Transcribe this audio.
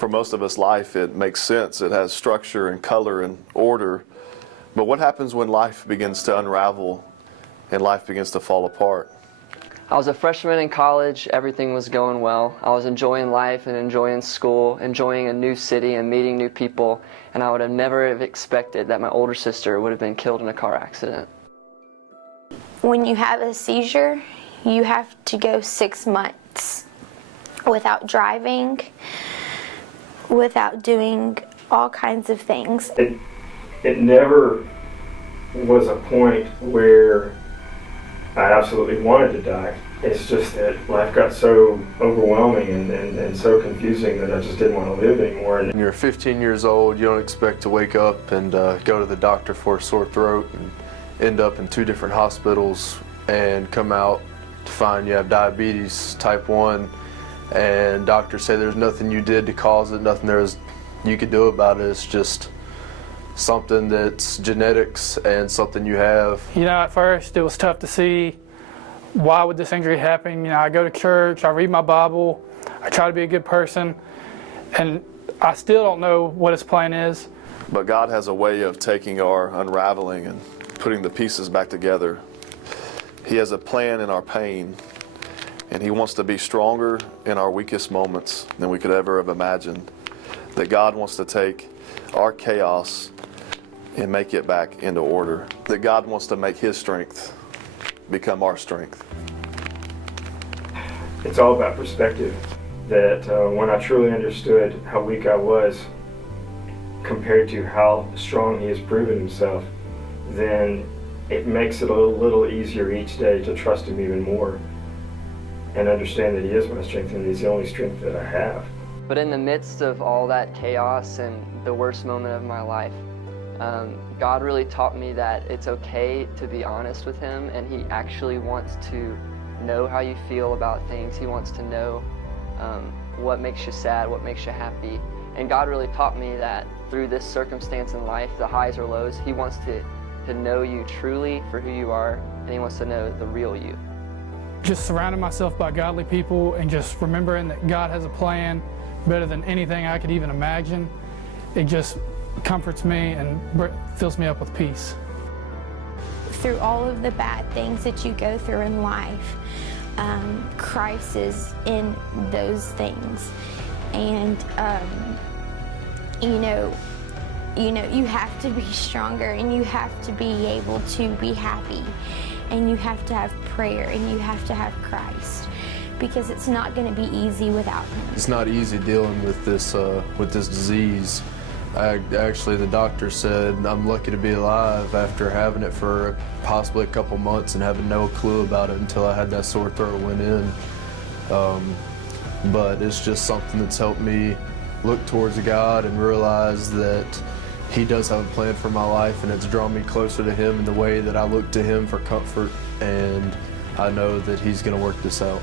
For most of us, life, it makes sense. It has structure and color and order. But what happens when life begins to unravel and life begins to fall apart? I was a freshman in college. Everything was going well. I was enjoying life and enjoying school, enjoying a new city and meeting new people. And I would have never have expected that my older sister would have been killed in a car accident. When you have a seizure, you have to go 6 months without driving, without doing all kinds of things. It never was a point where I absolutely wanted to die. It's just that life got so overwhelming and so confusing that I just didn't want to live anymore. When you're 15 years old, you don't expect to wake up and go to the doctor for a sore throat and end up in 2 different hospitals and come out to find you have diabetes type 1, and doctors say there's nothing you did to cause it, nothing you could do about it. It's just something that's genetics and something you have. You know, at first it was tough to see why would this injury happen. You know, I go to church, I read my Bible, I try to be a good person, and I still don't know what his plan is. But God has a way of taking our unraveling and putting the pieces back together. He has a plan in our pain, and He wants to be stronger in our weakest moments than we could ever have imagined. That God wants to take our chaos and make it back into order. That God wants to make His strength become our strength. It's all about perspective. That when I truly understood how weak I was compared to how strong He has proven Himself, then it makes it a little easier each day to trust Him even more and understand that He is my strength and He's the only strength that I have. But in the midst of all that chaos and the worst moment of my life, God really taught me that it's okay to be honest with Him, and He actually wants to know how you feel about things. He wants to know what makes you sad, what makes you happy. And God really taught me that through this circumstance in life, the highs or lows, He wants to know you truly for who you are, and He wants to know the real you. Just surrounding myself by godly people and just remembering that God has a plan better than anything I could even imagine, it just comforts me and fills me up with peace. Through all of the bad things that you go through in life, Christ is in those things. And you have to be stronger, and you have to be able to be happy, and you have to have prayer, and you have to have Christ, because it's not going to be easy without Him. It's not easy dealing with this disease. Actually, the doctor said I'm lucky to be alive after having it for possibly a couple months and having no clue about it until I had that sore throat went in. But it's just something that's helped me look towards God and realize that He does have a plan for my life, and it's drawn me closer to Him in the way that I look to Him for comfort, and I know that He's going to work this out.